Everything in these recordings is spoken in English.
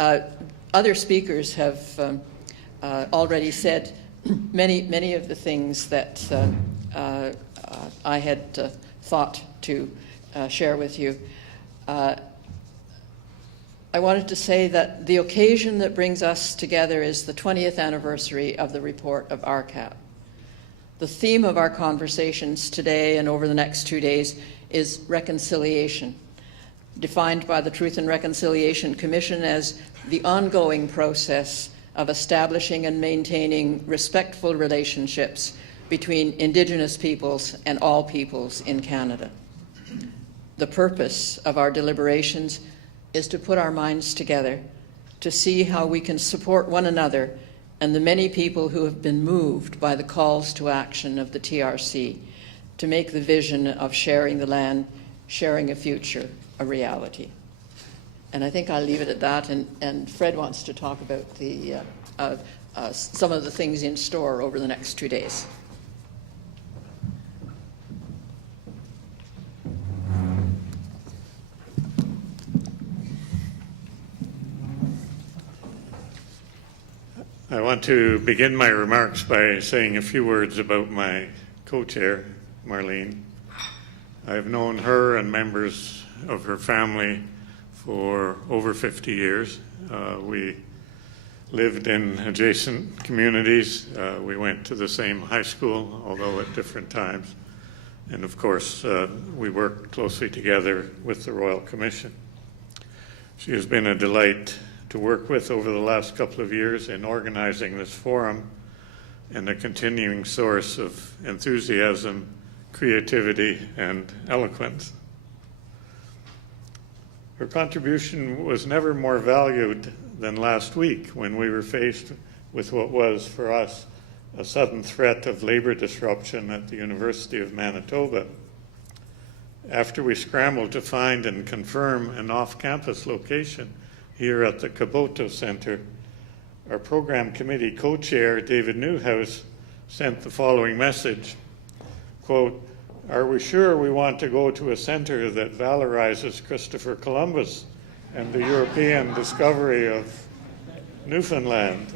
Other speakers have already said many of the things that I had thought to share with you. I wanted to say that the occasion that brings us together is the 20th anniversary of the report of RCAP. The theme of our conversations today and over the next 2 days is reconciliation, defined by the Truth and Reconciliation Commission as the ongoing process of establishing and maintaining respectful relationships between Indigenous peoples and all peoples in Canada. The purpose of our deliberations is to put our minds together to see how we can support one another and the many people who have been moved by the calls to action of the TRC to make the vision of sharing the land, sharing a future, a reality. And I think I'll leave it at that, and Fred wants to talk about the some of the things in store over the next 2 days. I want to begin my remarks by saying a few words about my co-chair, Marlene. I've known her and members of her family for over 50 years. We lived in adjacent communities. We went to the same high school, although at different times. And of course, we worked closely together with the Royal Commission. She has been a delight to work with over the last couple of years in organizing this forum, and a continuing source of enthusiasm, creativity, and eloquence. Her contribution was never more valued than last week when we were faced with what was, for us, a sudden threat of labor disruption at the University of Manitoba. After we scrambled to find and confirm an off-campus location here at the Caboto Center, our program committee co-chair, David Newhouse, sent the following message, quote, "Are we sure we want to go to a center that valorizes Christopher Columbus and the European discovery of Newfoundland?"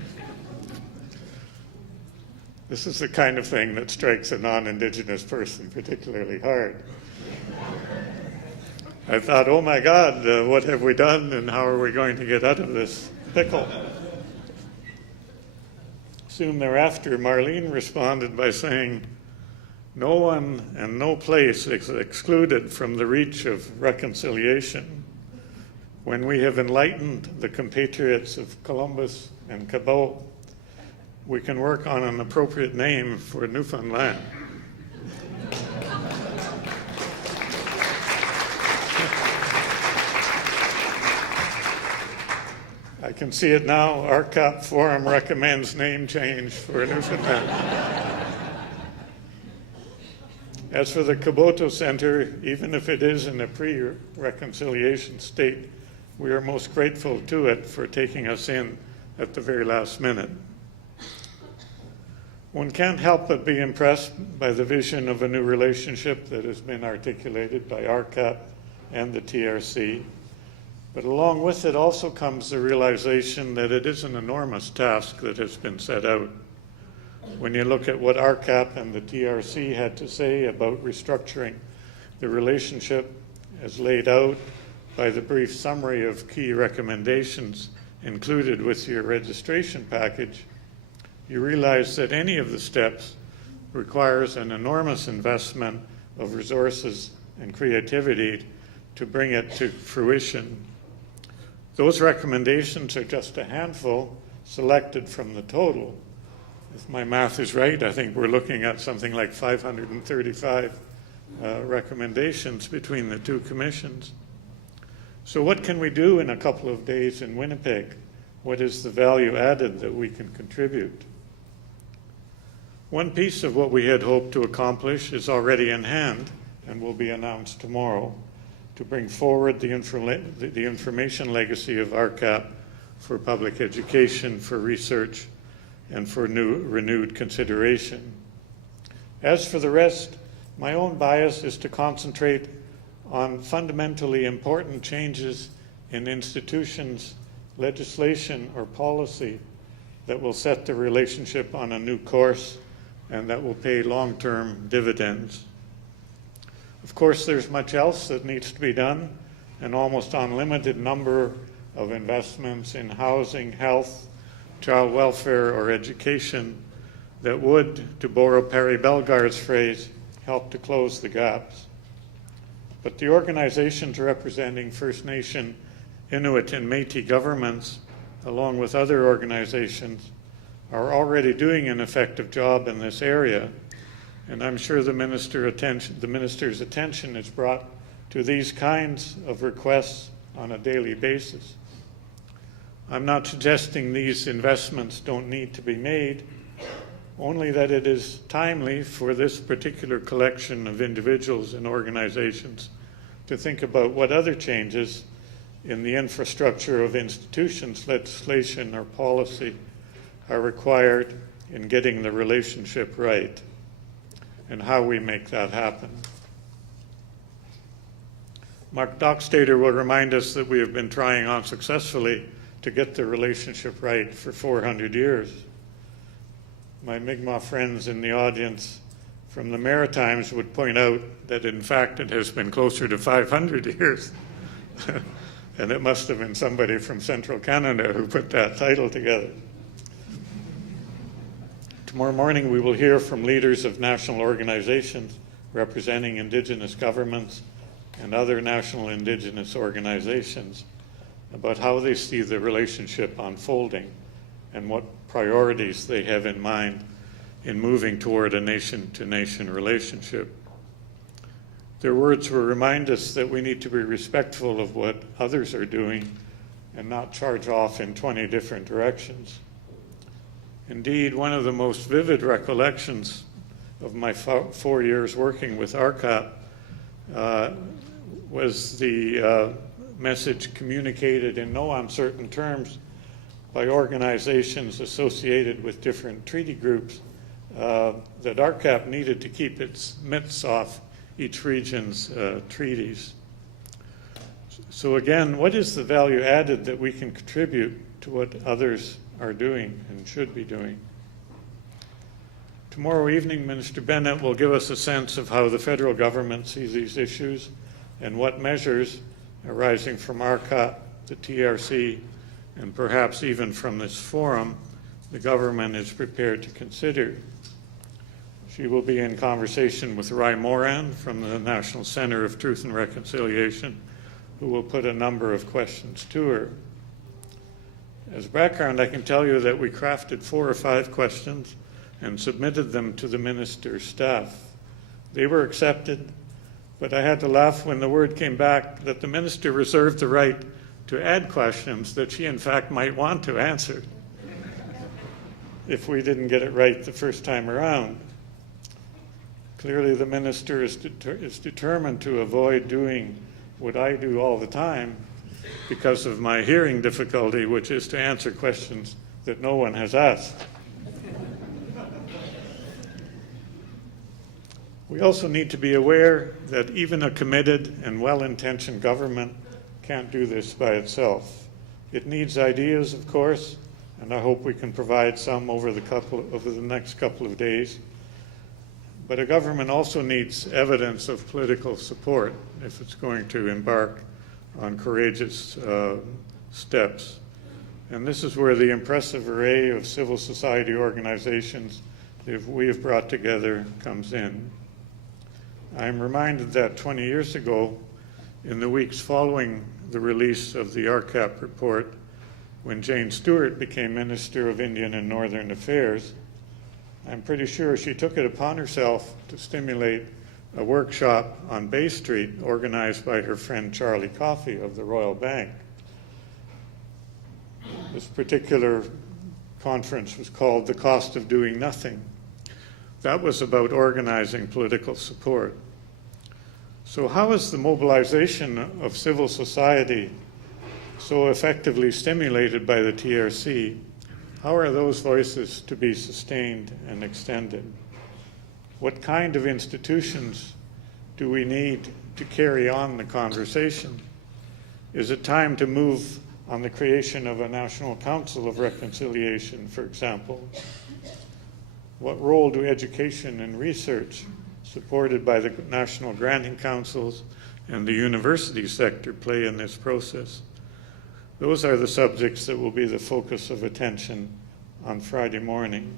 This is the kind of thing that strikes a non-Indigenous person particularly hard. I thought, oh my God, what have we done and how are we going to get out of this pickle? Soon thereafter, Marlene responded by saying, "No one and no place is excluded from the reach of reconciliation. When we have enlightened the compatriots of Columbus and Cabot, we can work on an appropriate name for Newfoundland." I can see it now. RCAP Forum recommends name change for Newfoundland. As for the Caboto Center, even if it is in a pre-reconciliation state, we are most grateful to it for taking us in at the very last minute. One can't help but be impressed by the vision of a new relationship that has been articulated by RCAP and the TRC. But along with it also comes the realization that it is an enormous task that has been set out. When you look at what RCAP and the TRC had to say about restructuring the relationship as laid out by the brief summary of key recommendations included with your registration package, you realize that any of the steps requires an enormous investment of resources and creativity to bring it to fruition. Those recommendations are just a handful selected from the total. If my math is right, I think we're looking at something like 535 recommendations between the two commissions. So what can we do in a couple of days in Winnipeg? What is the value added that we can contribute? One piece of what we had hoped to accomplish is already in hand and will be announced tomorrow, to bring forward the information legacy of RCAP for public education, for research, and for renewed consideration. As for the rest, my own bias is to concentrate on fundamentally important changes in institutions legislation or policy that will set the relationship on a new course and that will pay long-term dividends. Of course, there's much else that needs to be done, an almost unlimited number of investments in housing, health, child welfare, or education that would, to borrow Perry Bellegarde's phrase, help to close the gaps. But the organizations representing First Nation, Inuit, and Métis governments, along with other organizations, are already doing an effective job in this area, and I'm sure the minister's attention is brought to these kinds of requests on a daily basis. I'm not suggesting these investments don't need to be made, only that it is timely for this particular collection of individuals and organizations to think about what other changes in the infrastructure of institutions, legislation, or policy are required in getting the relationship right, and how we make that happen. Mark Dockstader will remind us that we have been trying unsuccessfully to get the relationship right for 400 years. My Mi'kmaq friends in the audience from the Maritimes would point out that in fact it has been closer to 500 years. And it must have been somebody from central Canada who put that title together. Tomorrow morning we will hear from leaders of national organizations representing Indigenous governments and other national Indigenous organizations about how they see the relationship unfolding and what priorities they have in mind in moving toward a nation-to-nation relationship. Their words will remind us that we need to be respectful of what others are doing and not charge off in 20 different directions. Indeed, one of the most vivid recollections of my 4 years working with RCAP was the message communicated in no uncertain terms by organizations associated with different treaty groups that RCAP needed to keep its mitts off each region's treaties. So again, what is the value added that we can contribute to what others are doing and should be doing? Tomorrow evening, Minister Bennett will give us a sense of how the federal government sees these issues and what measures arising from RCAP, the TRC, and perhaps even from this forum, the government is prepared to consider. She will be in conversation with Rai Moran from the National Center of Truth and Reconciliation, who will put a number of questions to her. As background, I can tell you that we crafted 4 or 5 questions and submitted them to the minister's staff. They were accepted, but I had to laugh when the word came back that the minister reserved the right to add questions that she in fact might want to answer if we didn't get it right the first time around. Clearly the minister is determined to avoid doing what I do all the time because of my hearing difficulty, which is to answer questions that no one has asked. We also need to be aware that even a committed and well-intentioned government can't do this by itself. It needs ideas, of course, and I hope we can provide some over the next couple of days. But a government also needs evidence of political support if it's going to embark on courageous steps. And this is where the impressive array of civil society organizations that we have brought together comes in. I'm reminded that 20 years ago, in the weeks following the release of the RCAP report, when Jane Stewart became Minister of Indian and Northern Affairs, I'm pretty sure she took it upon herself to stimulate a workshop on Bay Street organized by her friend Charlie Coffey of the Royal Bank. This particular conference was called The Cost of Doing Nothing. That was about organizing political support. So how is the mobilization of civil society so effectively stimulated by the TRC? How are those voices to be sustained and extended? What kind of institutions do we need to carry on the conversation? Is it time to move on the creation of a National Council of Reconciliation, for example? What role do education and research, supported by the national granting councils and the university sector, play in this process? Those are the subjects that will be the focus of attention on Friday morning.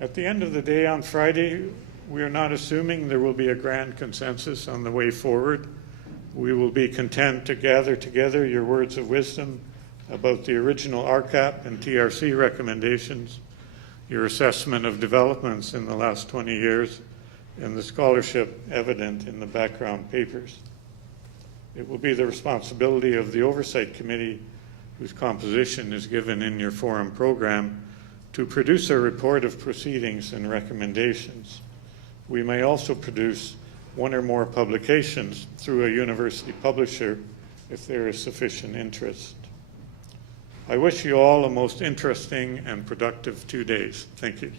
At the end of the day on Friday, we are not assuming there will be a grand consensus on the way forward. We will be content to gather together your words of wisdom about the original RCAP and TRC recommendations, your assessment of developments in the last 20 years, and the scholarship evident in the background papers. It will be the responsibility of the Oversight Committee, whose composition is given in your forum program, to produce a report of proceedings and recommendations. We may also produce one or more publications through a university publisher if there is sufficient interest. I wish you all a most interesting and productive 2 days. Thank you.